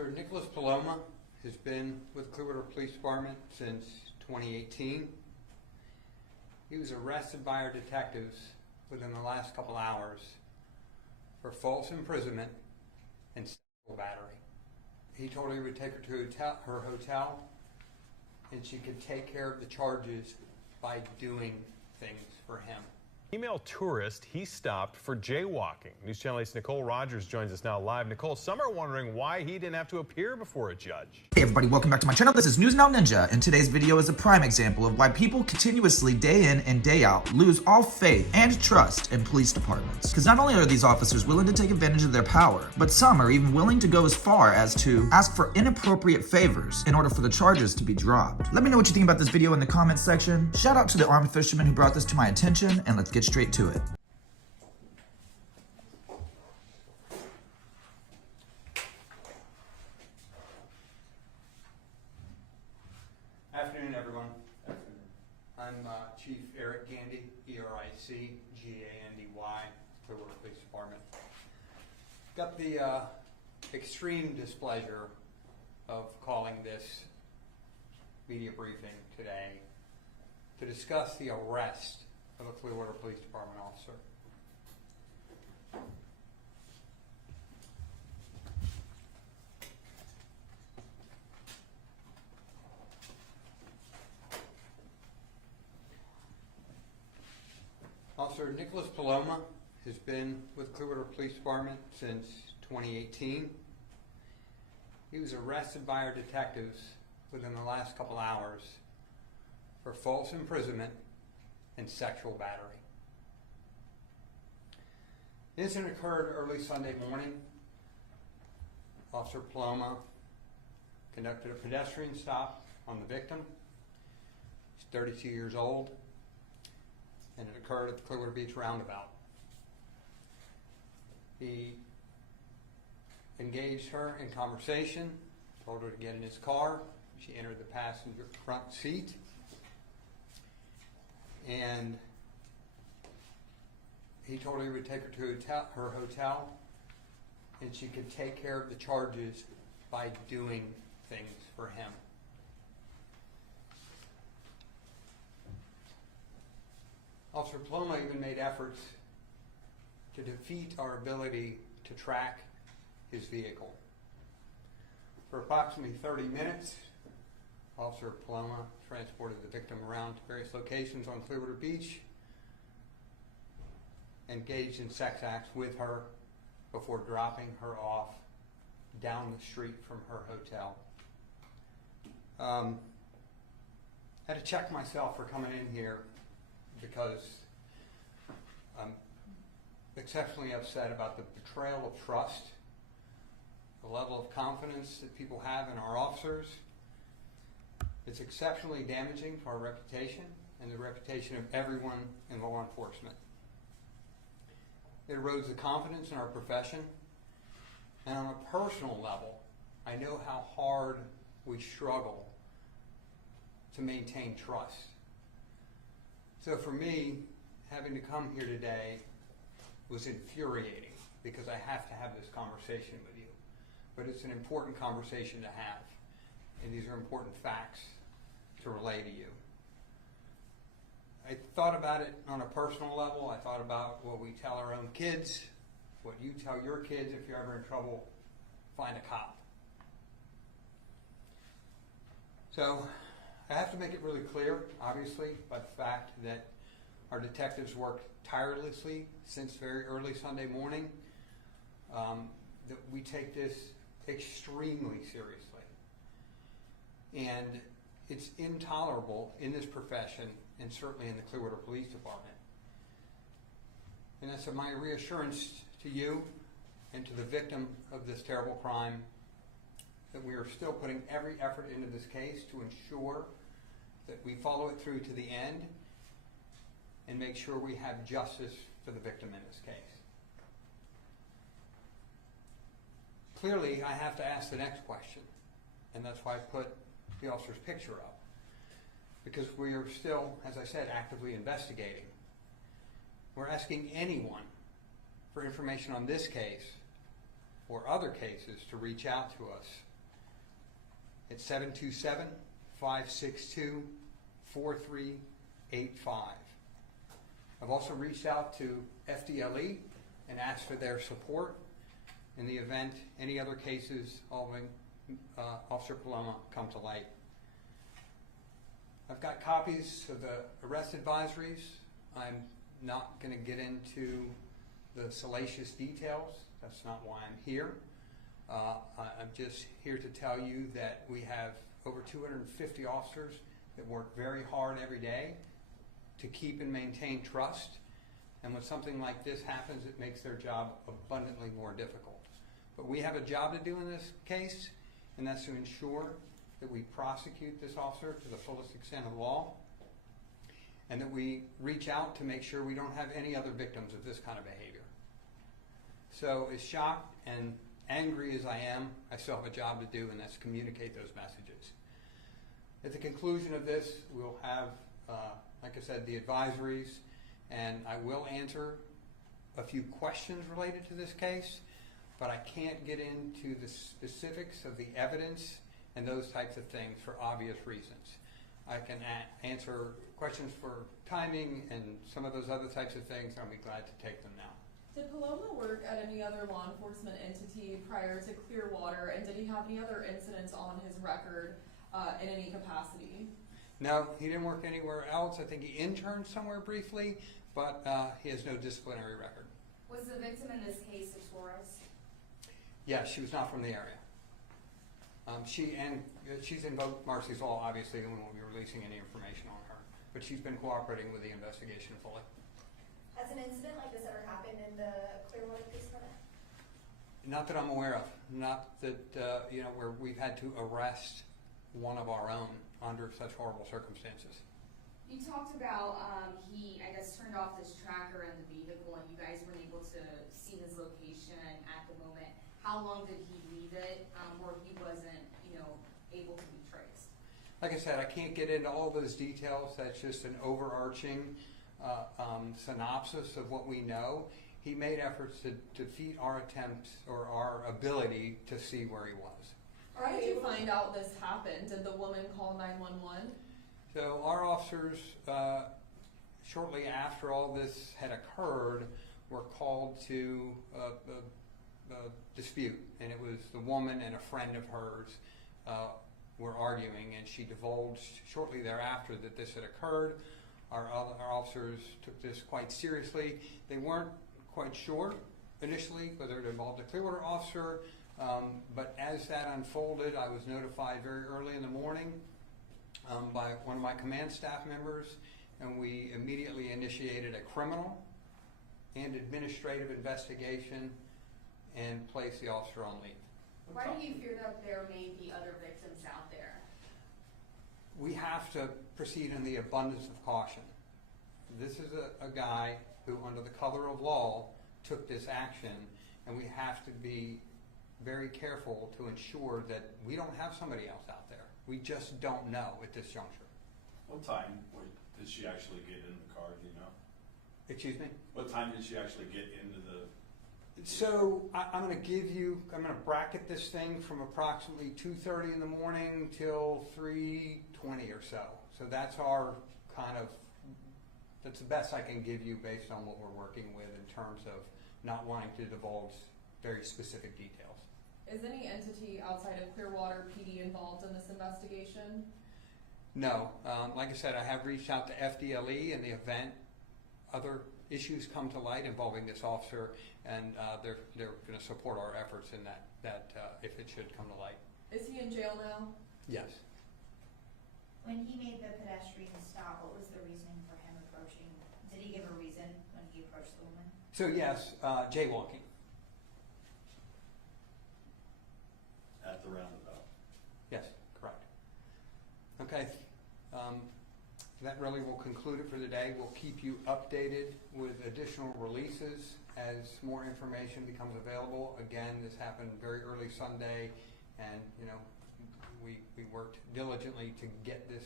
Officer Nicholas Paloma has been with Clearwater Police Department since 2018. He was arrested by our detectives within the last couple hours for false imprisonment and sexual battery. He told her he would take her to her hotel and she could take care of the charges by doing things for him. Female tourist he stopped for jaywalking. News Channel 8's Nicole Rogers joins us now live. Nicole, some are wondering why he didn't have to appear before a judge. Hey everybody, welcome back to my channel. This is News Now Ninja, and today's video is a prime example of why people continuously, day in and day out, lose all faith and trust in police departments. Because not only are these officers willing to take advantage of their power, but some are even willing to go as far as to ask for inappropriate favors in order for the charges to be dropped. Let me know what you think about this video in the comments section. Shout out to the armed fisherman who brought this to my attention, and let's get straight to it. Afternoon, everyone. I'm Chief Eric Gandy, E-R-I-C-G-A-N-D-Y, Clearwater Police Department. Got the extreme displeasure of calling this media briefing today to discuss the arrest of a Clearwater Police Department officer. Officer Nicholas Paloma has been with Clearwater Police Department since 2018. He was arrested by our detectives within the last couple hours for false imprisonment and sexual battery. The incident occurred early Sunday morning. Officer Paloma conducted a pedestrian stop on the victim. He's 32 years old, and it occurred at the Clearwater Beach roundabout. He engaged her in conversation, told her to get in his car. She entered the passenger front seat, and he told her he would take her to her hotel and she could take care of the charges by doing things for him. Officer Paloma even made efforts to defeat our ability to track his vehicle. For approximately 30 minutes, Officer Paloma transported the victim around to various locations on Clearwater Beach, engaged in sex acts with her before dropping her off down the street from her hotel. Had to check myself for coming in here because I'm exceptionally upset about the betrayal of trust, the level of confidence that people have in our officers. It's exceptionally damaging to our reputation and the reputation of everyone in law enforcement. It erodes the confidence in our profession, and on a personal level, I know how hard we struggle to maintain trust. So for me, having to come here today was infuriating because I have to have this conversation with you. But it's an important conversation to have, and these are important facts to relay to you. I thought about it on a personal level. I thought about what we tell our own kids, what you tell your kids if you're ever in trouble, find a cop. So I have to make it really clear, obviously, by the fact that our detectives worked tirelessly since very early Sunday morning, that we take this extremely seriously. And it's intolerable in this profession, and certainly in the Clearwater Police Department. And that's my reassurance to you and to the victim of this terrible crime that we are still putting every effort into this case to ensure that we follow it through to the end and make sure we have justice for the victim in this case. Clearly, I have to ask the next question, and that's why I put the officer's picture up. Because we are still, as I said, actively investigating. We're asking anyone for information on this case or other cases to reach out to us at 727-562-4385. I've also reached out to FDLE and asked for their support in the event any other cases involving Officer Paloma come to light. I've got copies of the arrest advisories. I'm not going to get into the salacious details. That's not why I'm here. I'm just here to tell you that we have over 250 officers that work very hard every day to keep and maintain trust. And when something like this happens, it makes their job abundantly more difficult. But we have a job to do in this case, and that's to ensure that we prosecute this officer to the fullest extent of law, and that we reach out to make sure we don't have any other victims of this kind of behavior. So as shocked and angry as I am, I still have a job to do, and that's communicate those messages. At the conclusion of this, we'll have, like I said, the advisories, and I will answer a few questions related to this case, but I can't get into the specifics of the evidence and those types of things for obvious reasons. I can answer questions for timing and some of those other types of things, and I'll be glad to take them now. Did Paloma work at any other law enforcement entity prior to Clearwater, and did he have any other incidents on his record in any capacity? No, he didn't work anywhere else. I think he interned somewhere briefly, but he has no disciplinary record. Was the victim in this case a tourist? Yes, she was not from the area. She's invoked Marcy's Law, obviously, and we won't be releasing any information on her. But she's been cooperating with the investigation fully. Has an incident like this ever happened in the Clearwater Police Department? Not that I'm aware of. Not that, where we've had to arrest one of our own under such horrible circumstances. You talked about he, I guess, turned off this tracker in the vehicle and you guys weren't able to see his location at the moment. How long did he leave it where he wasn't, able to be traced? Like I said, I can't get into all those details. That's just an overarching synopsis of what we know. He made efforts to defeat our attempts or our ability to see where he was. How did you find out this happened? Did the woman call 911? So our officers, shortly after all this had occurred, were called to a dispute, and it was the woman and a friend of hers were arguing, and she divulged shortly thereafter that this had occurred. Our officers took this quite seriously. They weren't quite sure initially whether it involved a Clearwater officer, but as that unfolded, I was notified very early in the morning by one of my command staff members, and we immediately initiated a criminal and administrative investigation and placed the officer on leave. Why do you fear that there may be other victims out there? We have to proceed in the abundance of caution. This is a guy who, under the color of law, took this action, and we have to be very careful to ensure that we don't have somebody else out there. We just don't know at this juncture. What time did she actually get in the car, do you know? Excuse me? What time did she actually get into the... So I'm going to bracket this thing from approximately 2:30 in the morning till 3:20 or so. So that's that's the best I can give you based on what we're working with in terms of not wanting to divulge very specific details. Is any entity outside of Clearwater PD involved in this investigation? No. Like I said, I have reached out to FDLE in the event other issues come to light involving this officer, and they're going to support our efforts in that if it should come to light. Is he in jail now? Yes. When he made the pedestrian stop, what was the reasoning for him approaching? Did he give a reason when he approached the woman? So yes, jaywalking. At the roundabout? Yes, correct. Okay. That really will conclude it for the day. We'll keep you updated with additional releases as more information becomes available. Again, this happened very early Sunday, and we worked diligently to get this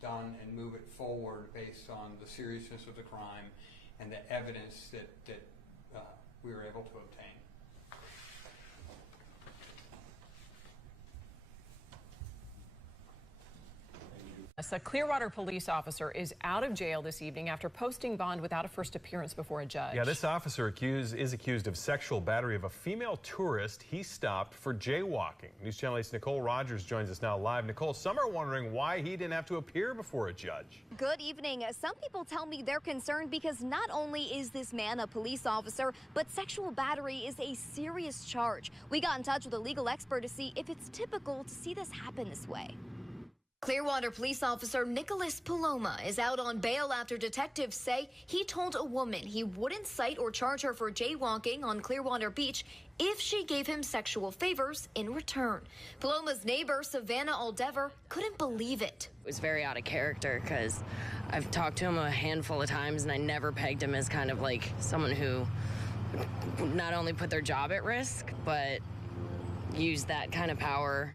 done and move it forward based on the seriousness of the crime and the evidence that we were able to obtain. A Clearwater police officer is out of jail this evening after posting bond without a first appearance before a judge. Yeah, this officer is accused of sexual battery of a female tourist he stopped for jaywalking. News Channel 8's Nicole Rogers joins us now live. Nicole, some are wondering why he didn't have to appear before a judge. Good evening. Some people tell me they're concerned because not only is this man a police officer, but sexual battery is a serious charge. We got in touch with a legal expert to see if it's typical to see this happen this way. Clearwater police officer Nicholas Paloma is out on bail after detectives say he told a woman he wouldn't cite or charge her for jaywalking on Clearwater Beach if she gave him sexual favors in return. Paloma's neighbor, Savannah Aldever, couldn't believe it. It was very out of character because I've talked to him a handful of times and I never pegged him as kind of like someone who not only put their job at risk, but used that kind of power.